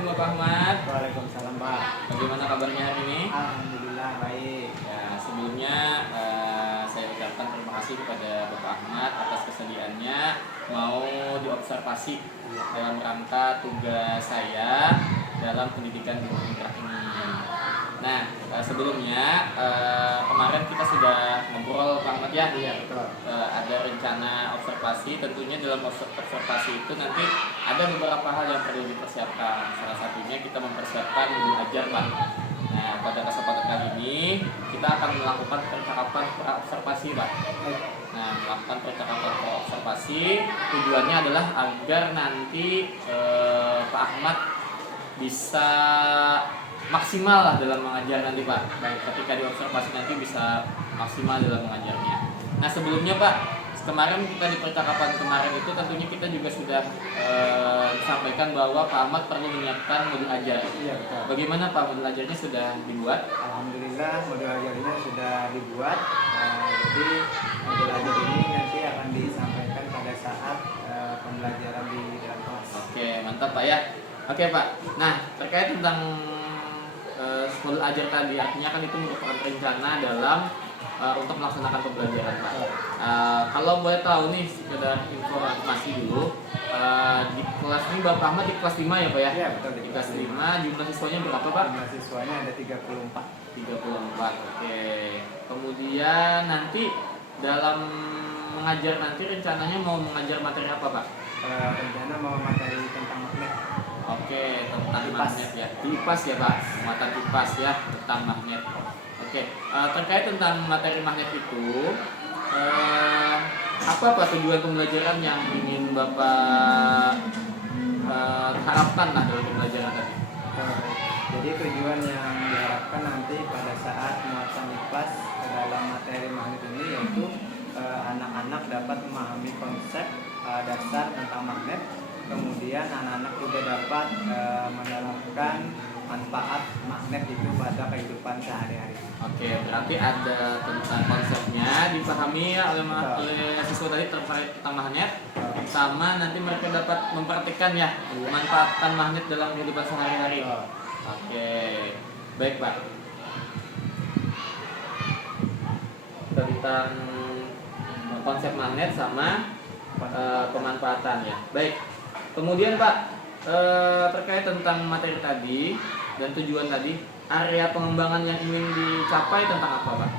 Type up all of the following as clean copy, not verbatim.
Assalamualaikum Bapak Ahmad. Waalaikumsalam Pak. Bagaimana kabarnya hari ini? Alhamdulillah baik. Ya, sebelumnya saya ucapkan terima kasih kepada Bapak Ahmad atas kesediaannya mau diobservasi dalam rangka tugas saya dalam pendidikan guru migran ini. Nah, sebelumnya kemarin kita sudah ngobrol Pak Ahmad ya. Iya betul. Ada rencana observasi, tentunya dalam observasi itu nanti ada beberapa hal yang perlu dipersiapkan. Salah satunya kita mempersiapkan guru ajar Pak. Nah, pada kesempatan kali ini kita akan melakukan percakapan pra-observasi Pak. Nah, melakukan percakapan pra-observasi tujuannya adalah agar nanti Pak Ahmad bisa maksimal lah dalam mengajar nanti Pak. Baik, ketika diobservasi nanti bisa maksimal dalam mengajarnya. Nah, sebelumnya Pak, kemarin kita di percakapan kemarin itu tentunya kita juga sudah sampaikan bahwa Pak Ahmad perlu menyiapkan modul ajar. Iya betul. Bagaimana Pak, modul ajarnya sudah dibuat? Alhamdulillah modul ajarnya sudah dibuat. Jadi modul ajar ini nanti akan disampaikan pada saat pembelajaran di dalam kelas. Oke, mantap Pak ya. Oke Pak. Nah, terkait tentang modul ajar tadi, artinya kan itu merupakan rencana dalam untuk melaksanakan pembelajaran Pak. Kalau boleh tahu nih, sekedar informasi dulu, di kelas ini Bapak Ahmad di kelas 5 ya Pak ya? Iya betul, Di kelas 5, jumlah siswanya berapa Pak? Jumlah siswanya ada 34. 34, oke. Kemudian nanti dalam mengajar nanti rencananya mau mengajar materi apa Pak? Rencana mau materi tentang magnet. Oke, tentang IPAS. magnet ya. Di IPAS ya Pak, muatan IPAS ya, tentang magnet. Oke, terkait tentang materi magnet itu, apa Pak tujuan pembelajaran yang ingin Bapak harapkan lah dalam pembelajaran tadi? Jadi tujuan yang diharapkan nanti pada saat muatan IPAS dalam materi magnet ini yaitu anak-anak dapat memahami konsep dasar tentang magnet. Kemudian anak-anak juga dapat menerapkan manfaat magnet itu pada kehidupan sehari-hari. Oke, berarti ada tentang konsepnya dipahami ya oleh siswa tadi terkait tentang magnet, sama nanti mereka dapat mempraktikkan ya memanfaatkan magnet dalam kehidupan sehari-hari. Oke, baik Pak. Tentang konsep magnet sama pemanfaatan ya. Baik. Kemudian Pak, terkait tentang materi tadi dan tujuan tadi, area pengembangan yang ingin dicapai tentang apa Pak?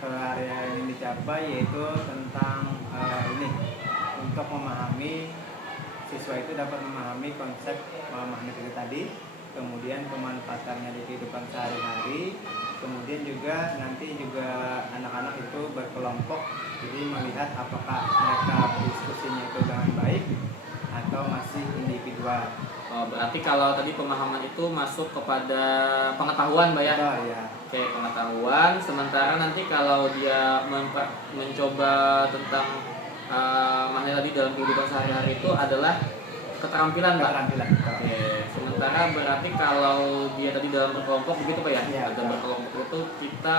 Area yang ingin dicapai yaitu tentang ini untuk memahami siswa itu dapat memahami konsep magnet itu tadi, kemudian pemanfaatannya di kehidupan sehari-hari, kemudian juga nanti juga anak-anak itu berkelompok, jadi melihat apakah mereka berdiskusinya itu dengan baik atau masih individual. Oh, berarti kalau tadi pemahaman itu masuk kepada pengetahuan Pak ya? Oh, ya. Oke, pengetahuan. Sementara nanti kalau dia mencoba tentang magnet tadi dalam kehidupan sehari-hari itu adalah keterampilan Pak? Keterampilan. Oke, sementara berarti kalau dia tadi dalam berkelompok begitu Pak ya? Iya, Dalam berkelompok itu kita,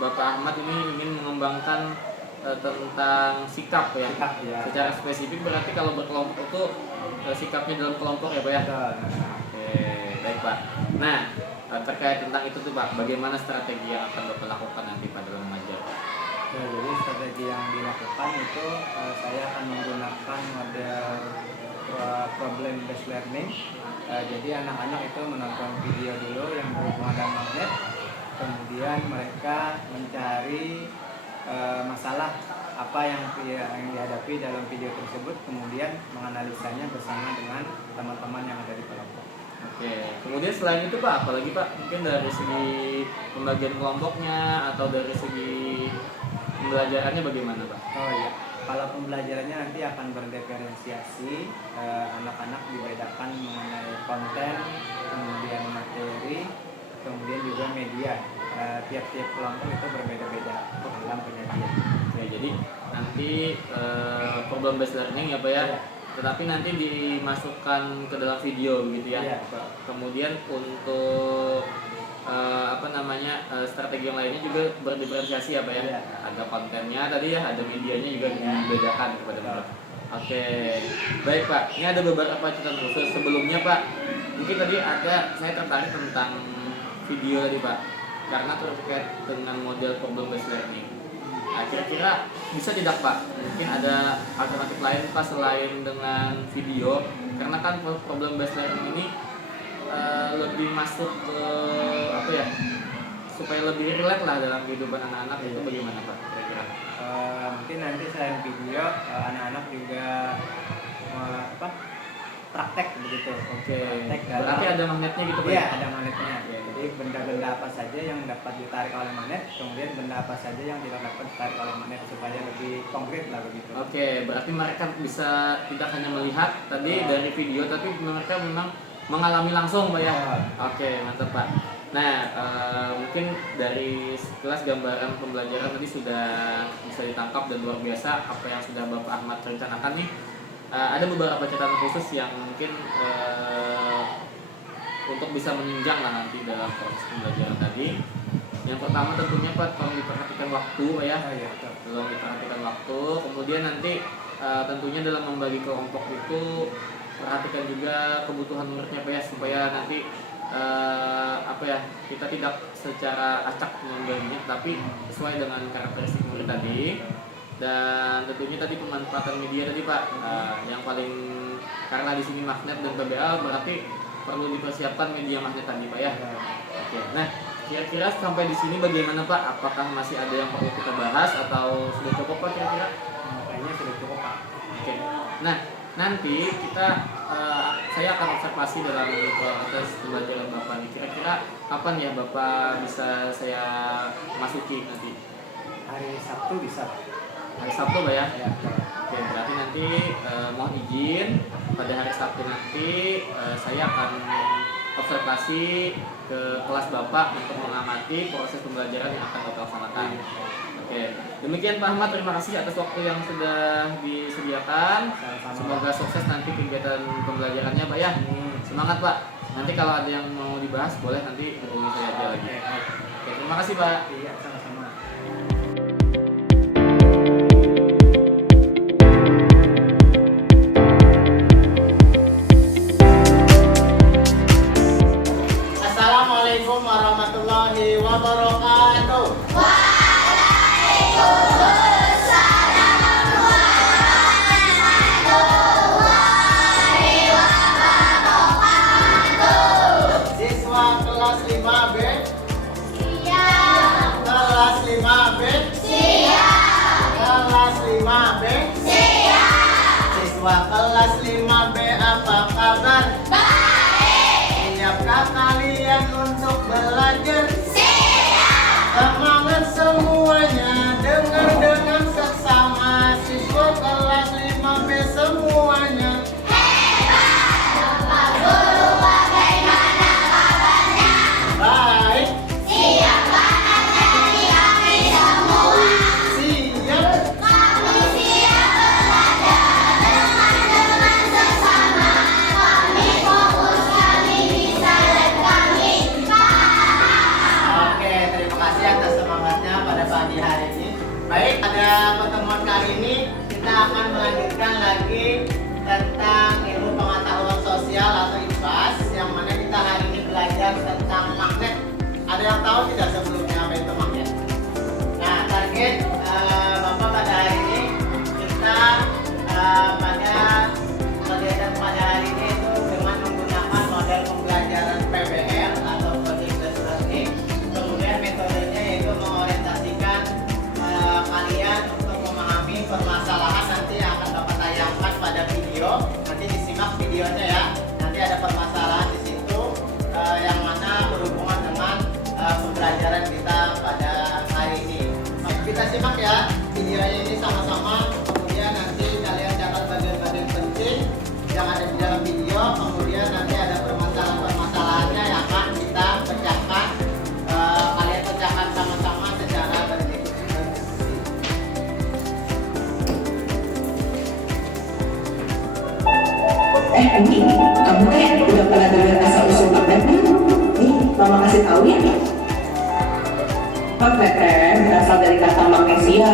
Bapak Ahmad ini ingin mengembangkan tentang sikap ya? Sikap, ya. Secara spesifik berarti kalau berkelompok itu sikapnya dalam kelompok ya Pak ya? Oke, baik Pak. Nah, terkait tentang itu tuh Pak, bagaimana strategi yang akan Bapak lakukan nanti pada dalam mengajar? Ya, jadi strategi yang dilakukan itu saya akan menggunakan model problem based learning. Jadi anak-anak itu menonton video dulu yang berhubungan dengan magnet, kemudian mereka mencari masalah apa yang dihadapi dalam video tersebut, kemudian menganalisanya bersama dengan teman-teman yang ada di kelompok. Oke, kemudian selain itu Pak, apalagi Pak? Mungkin dari segi pembagian kelompoknya atau dari segi pembelajarannya bagaimana Pak? Oh iya, kalau pembelajarannya nanti akan berdiferensiasi, anak-anak dibedakan mengenai konten, kemudian materi, kemudian juga media. Tiap-tiap kelompok itu berbeda-beda dalam penyajian. Oke, jadi nanti problem based learning ya Pak ya? Iya. Tetapi nanti dimasukkan ke dalam video begitu ya? Iya. Kemudian untuk strategi yang lainnya juga berdiferensiasi ya Pak ya? Iya. Ada kontennya tadi ya, ada medianya juga dibedakan kepada mereka. Oke, baik Pak. Ini ada beberapa catatan khusus sebelumnya Pak. mungkin tadi saya tertarik tentang video tadi Pak, karena terkait dengan model problem based learning. Nah, kira-kira bisa tidak Pak? Mungkin ada alternatif lain Pak selain dengan video, karena kan problem based learning ini lebih masuk ke apa ya? Supaya lebih relate lah dalam kehidupan anak-anak, itu bagaimana Pak kira-kira? Mungkin nanti selain video anak-anak juga praktek begitu. Oke. Praktek Berarti ada magnetnya gitu Pak? Iya, ada magnetnya. Jadi benda-benda apa saja yang dapat ditarik oleh magnet, kemudian benda apa saja yang tidak dapat ditarik oleh magnet, supaya lebih konkret lah begitu. Oke, berarti mereka bisa tidak hanya melihat tadi dari video, tapi mereka memang mengalami langsung Pak ya? Oke, mantap Pak. Nah, mungkin dari sekilas gambaran pembelajaran tadi sudah bisa ditangkap dan luar biasa apa yang sudah Bapak Ahmad rencanakan nih. Ada beberapa catatan khusus yang mungkin untuk bisa menunjang lah nanti dalam proses pembelajaran tadi. Yang pertama tentunya Pak, tolong diperhatikan waktu Pak ya. Tolong diperhatikan waktu. Kemudian nanti tentunya dalam membagi kelompok itu perhatikan juga kebutuhan muridnya Pak ya, supaya nanti kita tidak secara acak membaginya, tapi sesuai dengan karakteristik murid tadi. Dan tentunya tadi pemanfaatan media tadi Pak, yang paling, karena di sini magnet dan PBL, berarti perlu dipersiapkan media magnet tadi Pak ya. Oke. Nah, kira-kira sampai di sini bagaimana Pak? Apakah masih ada yang perlu kita bahas atau sudah cukup Pak kira-kira? Kayaknya sudah cukup Pak. Oke. Nah, nanti saya akan observasi dalam proses pembelajaran Bapak nih. Kira-kira kapan ya Bapak bisa saya masuki nanti? Hari Sabtu bisa. Hari Sabtu Pak ya? Ya. Oke, berarti nanti mohon izin pada hari Sabtu nanti saya akan observasi ke kelas Bapak untuk mengamati proses pembelajaran yang akan Bapak laksanakan. Oke, demikian Pak Ahmad, terima kasih atas waktu yang sudah disediakan. Semoga sukses nanti kegiatan pembelajarannya Pak ya. Semangat Pak. Nanti kalau ada yang mau dibahas boleh nanti hubungi saya aja lagi. Oke, terima kasih Pak. Iya, sama-sama. Assalamualaikum warahmatullahi wabarakatuh. Siswa kelas 5B. Siap. Kelas 5B. Siap. Kelas 5B. Siap. Siswa kelas 5B, apa kabar? Siapkah kalian untuk belajar? Siap. Semangat semuanya, dengar dengan seksama. Siswa kelas 5B semuanya. Bapak Guru, bagaimana kabarnya? Baik. Siap kanan dari kami semua. Siap. Kami siap belajar dengan sesama. Kami fokus, kami bisa dan kami paham. Oke, terima kasih atas semangatnya pada pagi hari ini. Baik, pada pertemuan kali ini kita akan melanjutkan lagi tentang ilmu pengetahuan sosial atau IPAS, yang mana kita hari ini belajar tentang magnet. Ada yang tahu tidak sebelumnya apa itu magnet? Nah, target Bapak pada hari ini kita pada kegiatan pada hari ini itu dengan menggunakan model pembelajaran PBL atau Project Based Learning. Kemudian metodenya yaitu mengorientasikan kalian untuk memahami permasalahan nanti yang akan Bapak tayangkan pada video. Nanti disimak videonya ya. Nanti ada permasalahan di situ yang mana berhubungan dengan pembelajaran kita pada hari ini. Kita simak ya videonya ini sama-sama. Kemudian nanti kalian catat bagian-bagian penting yang ada di dalam video. Kemudian nanti ada permasalahan-permasalahannya yang akan kita pecahkan. Kalian pecahkan sama-sama secara berdiskusi. Andi, kamu udah pernah dengar asal usul magnet belum? Nih, mama kasih tahu ya. Magnet berasal dari kata magnesia.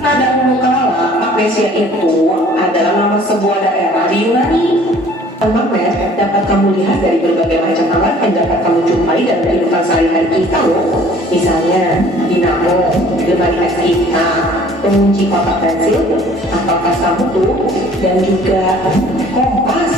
Nada umum kala, magnesia itu adalah nama sebuah daerah di Yunani. Magnet dapat kamu lihat dari berbagai macam alat yang dapat kamu jumpai dalam kehidupan sehari-hari kita loh. Misalnya, dinamo, lemari es kita, pengunci kotak pensil, ampas kamu tuh, dan juga kompas.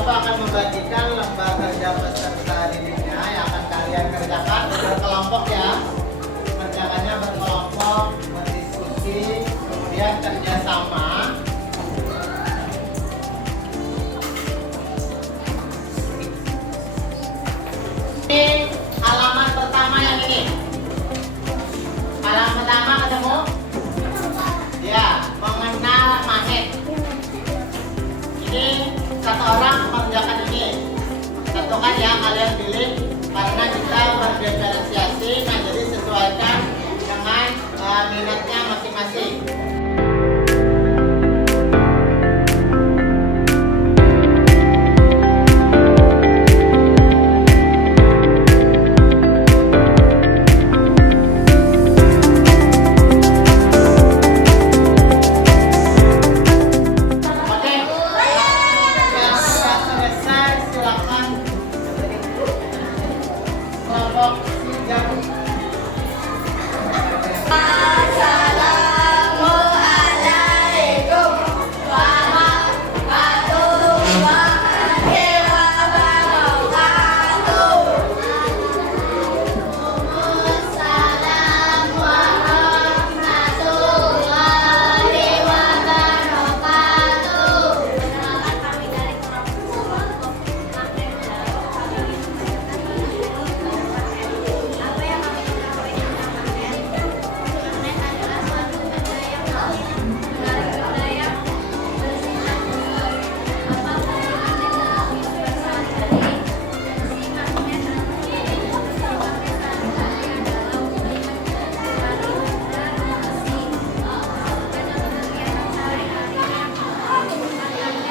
Bapak akan membagikan lembar kerja peserta didiknya yang akan kalian kerjakan berkelompok ya. Kerjakannya berkelompok, berdiskusi, kemudian kerjasama. Ini halaman pertama yang ini. Halaman pertama ketemu? Ya, mengenal magnet. Ini satu orang mengerjakan ini. Tentukan ya kalian pilih karena kita berdiferensiasi, nah jadi sesuaikan dengan minatnya masing-masing. Oke, yang sudah selesai silakan kelompok yang Assalamualaikum warahmatullahi wabarakatuh. Waalaikumsalam warahmatullahi wabarakatuh. Perkenalkan kami dari kelompok magnet. Apa yang kami ketahui tentang magnet? Magnet adalah suatu benda yang menarik budaya bersinar apapun magnet dalam kehidupan sehari-hari. Fungsi magnet sebagai sarana dalam melihat benda, besi, pada kegiatan sehari-hari yang menggunakan Assalamualaikum warahmatullahi wabarakatuh.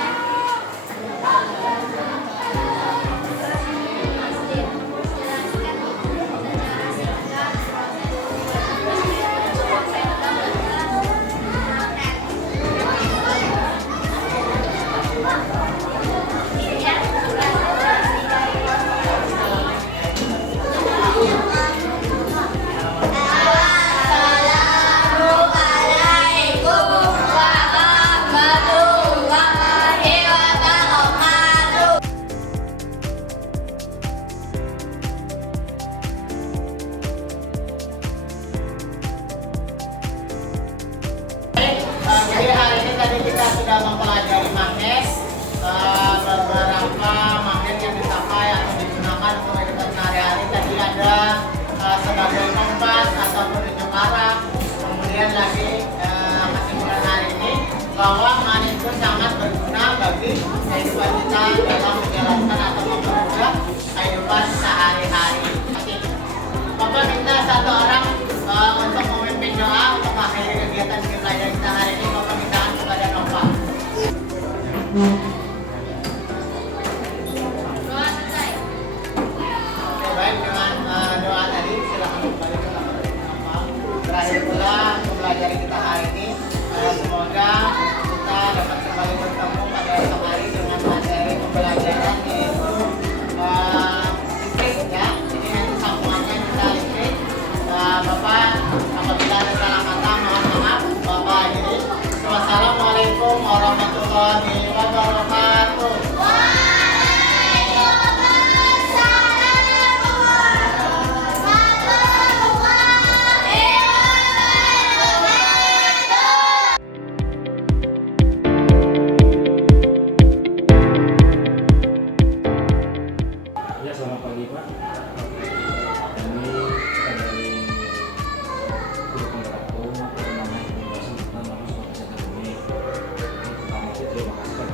Jadi hari ini tadi kita sudah mempelajari magnet, beberapa magnet yang dipakai atau digunakan untuk kehidupan sehari-hari. Tadi ada sebagai kompas atau penunjuk arah. Kemudian lagi kesimpulan hari ini bahwa magnet itu sangat berguna bagi kehidupan kita dalam menjalankan atau mempermudah kehidupan sehari-hari. Bapak minta satu orang untuk memimpin doa untuk mengakhiri kegiatan pelajaran kita hari ini. Bapak minta kepada Nova. Doa selesai. Oke, baik dengan doa tadi silakan kembali ke Nova. Terakhir pula mempelajari kita hari ini. Semoga kita dapat kembali bertemu pada esok hari dengan materi pembelajaran yaitu listrik ya. Ini nanti sambungannya kita listrik. Bapak apabila ada salah kata mohon maaf. Bapak akhiri. Wassalamualaikum warahmatullahi wabarakatuh. Ya, selamat pagi Pak. Kami dari Guru Penggerak Pengembangan Pembahasan tentang Lalu Suatu Kesehatan ini. Pertama itu terima kasih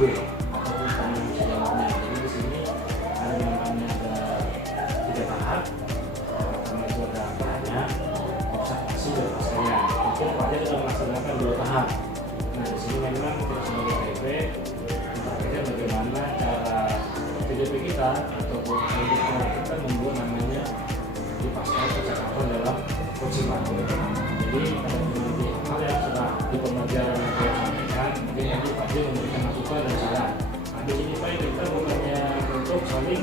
prosedur ataupun tanggung jawabnya. Jadi di sini ada ada 3 tahap. Pertama itu ada tanya, observasi dan pasarnya. Mungkin Pak Ade sudah melaksanakan 2 tahap. Nah di sini memang kita sebagai TP kita bagaimana cara TDP kita ataupun kita membuat namanya di pasar percakapan dalam coaching Pak. Jadi nanti hal yang sudah di pembelajaran yang saya sampaikan, mungkin nanti Pak Ade memberikan masukan dan saran. Nah di sini Pak kita bukannya untuk saling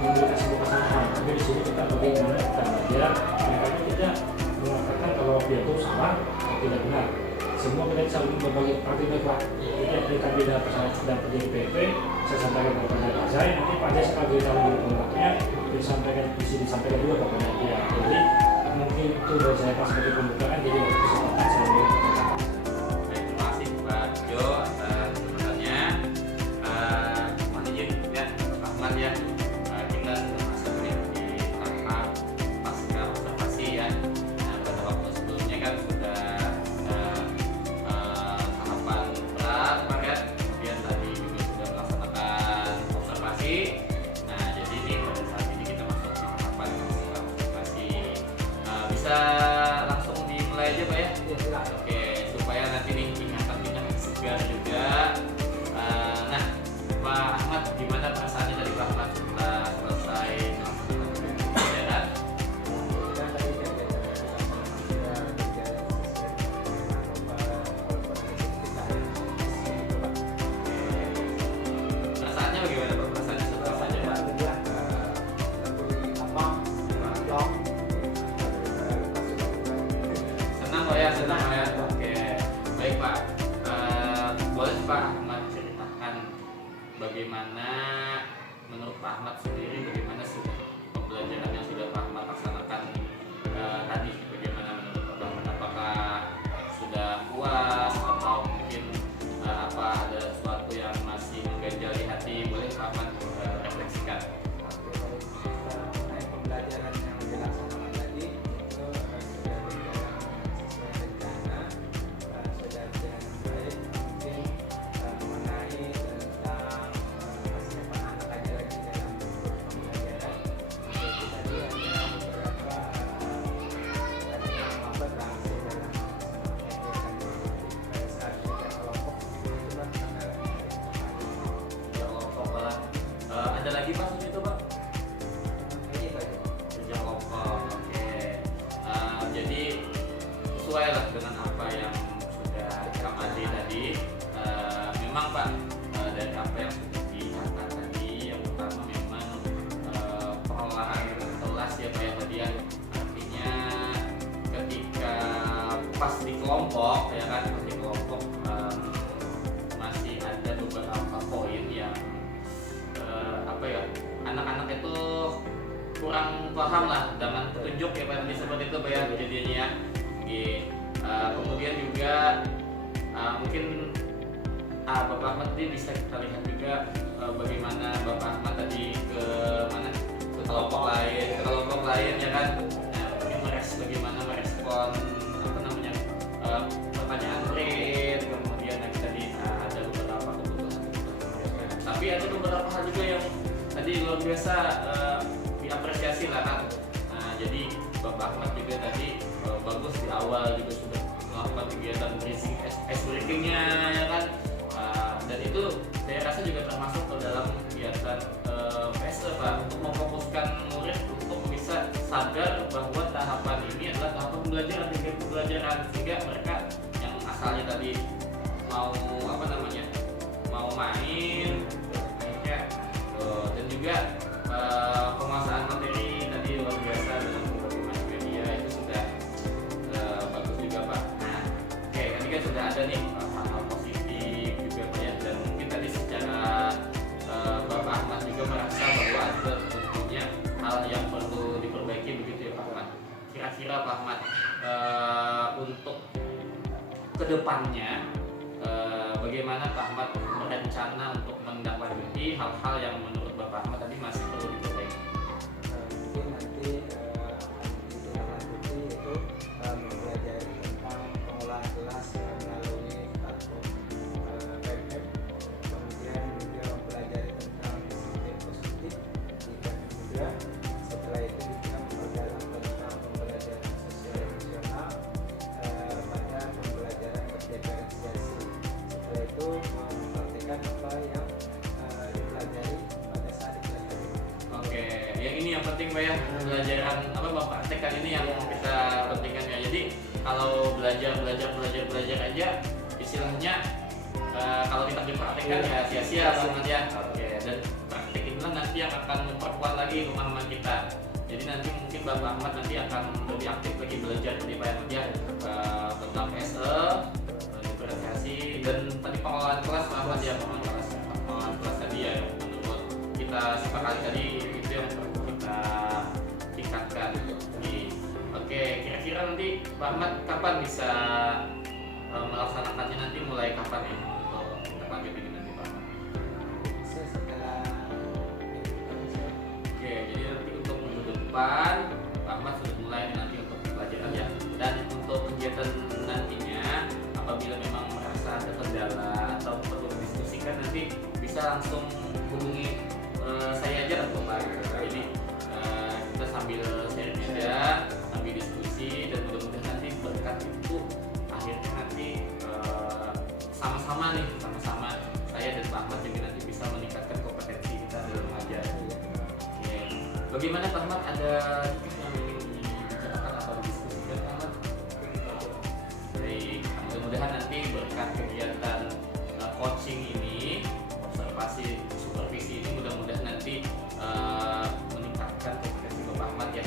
memberikan sebuah kesalahan, tapi di sini kita bagaimana kita belajar, makanya tidak mengatakan kalau dia itu salah atau tidak benar. Semua kita saling berbagi praktik Pak. Jadi aplikasi tidak pesawat sedang pergi ke PP, saya sampaikan kepada Pak Zai, nanti Pak Zai sebagai tanggung jawabnya disampaikan disampaikan juga kepada dia. Jadi mungkin itu dari saya pas sebagai pembukaan, jadi kesempatan saya Baik, terima kasih Pak Jo atas kesempatannya. Mohon izin ya, Pak Ahmad ya. Kita sudah masuk nih di tahap pasca observasi ya. Nah, pada waktu sebelumnya kan sudah tahapan berat, Pak ya. Kemudian tadi juga sudah melaksanakan observasi. Nah, jadi ini pada saat ini kita masuk di tahapan observasi. Bisa langsung dimulai aja Pak ya? Ya, silakan. Oke, supaya nanti nih ingatan kita segar juga. Nah, Pak Ahmad, gimana perasaannya tadi Pak Ahmad setelah selesai melaksanakan pelajaran? Kita tadi sudah berjalan sesuai dengan Perasaannya bagaimana Pak? Perasaannya setelah pelajaran? Senang Pak ya, senang Pak ya. Oke, baik Pak. Boleh Pak Ahmad ceritakan bagaimana menurut Pak Ahmad sendiri, bagaimana sudah pembelajaran yang sudah Pak Ahmad laksanakan tadi? Bagaimana menurut Pak Ahmad? Apakah sudah puas atau mungkin apa ada sesuatu yang masih mengganjal di hati? Boleh Pak Ahmad refleksikan. pembelajaran yang dilaksanakan tadi itu sudah berjalan sesuai rencana, sudah berjalan baik. Mungkin mengenai tentang persiapan anak aja lagi dalam pembelajaran, itu tadi ada beberapa lambat reaksi dalam saat kita kelompok itu kan Ya kelompok malah. Ada lagi Pak itu Pak? Kerja kelompok. Oke. Jadi sesuai lah dengan apa yang sudah Kak Ade tadi. Memang Pak, dari apa yang sudah dicatat tadi, yang pertama memang pengolahan kelas ya Pak ya tadi ya. Artinya ketika pas di kelompok ya kan, pas di kelompok masih ada beberapa poin yang apa ya, anak-anak itu kurang paham lah dengan petunjuk ya Pak, tadi seperti itu Pak ya kejadiannya ya. Kemudian juga mungkin Bapak Ahmad tadi bisa kita lihat juga bagaimana Bapak Ahmad tadi ke mana, ke kelompok lain ya kan. Nah, mungkin bagaimana merespon apa namanya pertanyaan murid, kemudian lagi tadi ada beberapa kebutuhan. Tapi ada beberapa hal juga yang tadi luar biasa diapresiasi lah kan. Nah, jadi Bapak Ahmad juga tadi bagus di awal juga sudah melakukan kegiatan briefing, ice breakingnya ya kan. Dan itu saya rasa juga termasuk ke dalam kegiatan PSE Pak, untuk memfokuskan murid untuk bisa sadar bahwa tahapan ini adalah tahapan pembelajaran, sehingga mereka yang asalnya tadi mau apa namanya, mau main ya, dan juga penguasaan materi tadi luar biasa dengan berbagai macam media itu sudah bagus juga Pak. Nah, oke, tadi kan sudah ada nih hal-hal positif juga Pak ya, dan mungkin tadi secara Bapak Ahmad juga merasa bahwa ada tentunya hal yang perlu diperbaiki begitu ya Pak Ahmad. Kira-kira Pak Ahmad untuk kedepannya bagaimana Pak Ahmad berencana untuk menindaklanjuti hal-hal yang menurut Bapak Ahmad tadi masih perlu diperbaiki? Mungkin nanti ditindaklanjuti itu mempelajari tentang pengolahan kelas melalui platform PMF apa yang dipelajari pada saat dipelajari. Oke, yang ini yang penting Pak ya, pelajaran apa mempraktekkan ini yang kita pentingkan ya. Jadi kalau belajar aja istilahnya kalau kita dipraktekkan ya sia-sia banget ya. Oke, dan praktek inilah nanti yang akan memperkuat lagi pemahaman kita. Jadi nanti mungkin Bapak Ahmad nanti akan lebih aktif lagi belajar dari Pak Ahmad ya tentang SE, diferensiasi dan tadi pengelolaan kelas Pak Ahmad ya, pengelolaan kelas tadi ya menurut kita sepakati tadi itu yang perlu kita tingkatkan. Oke, kira-kira nanti Pak Ahmad kapan bisa melaksanakannya nanti mulai kapan ya? Kita lanjut ini nanti Pak Ahmad. Setelah Oke, jadi nanti untuk minggu depan Pak Ahmad sudah mulai nanti untuk pelajaran ya. Dan untuk kegiatan nantinya apabila memang merasa ada kendala atau perlu diskusikan nanti bisa langsung hubungi saya aja atau Pak. Jadi kita sambil sharing aja, sambil diskusi dan mudah-mudahan nanti berkat itu akhirnya nanti sama-sama saya dan Pak Ahmad juga nanti bisa meningkatkan kompetensi kita dalam mengajar. Oke. Bagaimana Pak Ahmad, ada yang ingin dibicarakan atau didiskusikan Pak Ahmad? Baik, mudah-mudahan nanti berkat kegiatan coaching ini, observasi, supervisi ini mudah-mudahan nanti meningkatkan kompetensi Bapak Ahmad ya,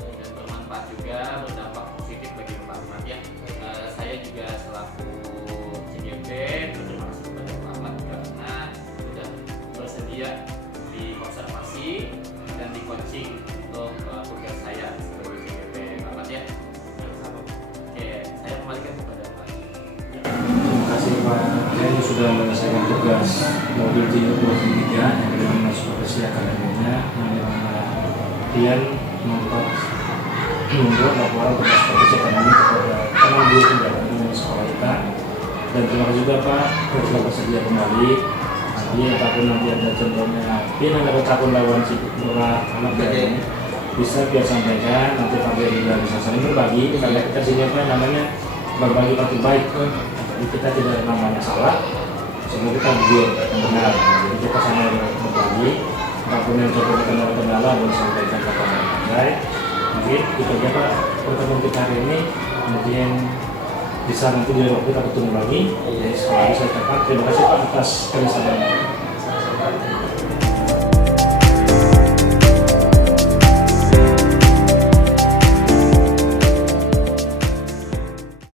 dan bermanfaat juga, berdampak positif bagi Bapak Ahmad ya. Saya juga selaku CGP berterima kasih kepada Bapak Ahmad karena sudah bersedia di observasi dan di coaching untuk tugas saya sebagai CGP Bapak Ahmad ya. Oke, saya kembalikan kepada Bapak. Terima kasih Pak. Saya sudah menyelesaikan tugas modul 3 yang bagaimana supervisi akademiknya, kemudian membuat laporan tugas supervisi akademik kepada teman guru pendamping sekolah kita. Dan terima kasih juga Pak telah bersedia kembali. Nanti apapun nanti ada contohnya, pilihan dapat takun lawan si Pura anak ini bisa biar sampaikan, nanti Pak Biar juga bisa saling berbagi. Karena kita sini apa namanya berbagi praktik baik. Jadi kita tidak namanya salah, semua kita jujur yang benar. Jadi kita sama berbagi, apapun yang coba kita kendala boleh sampaikan kepada baik. Mungkin itu aja Pak pertemuan kita hari ini. Mungkin bisa nanti di waktu kita ketemu lagi. Jadi sekali lagi saya ucapkan terima kasih Pak atas kerjasamanya.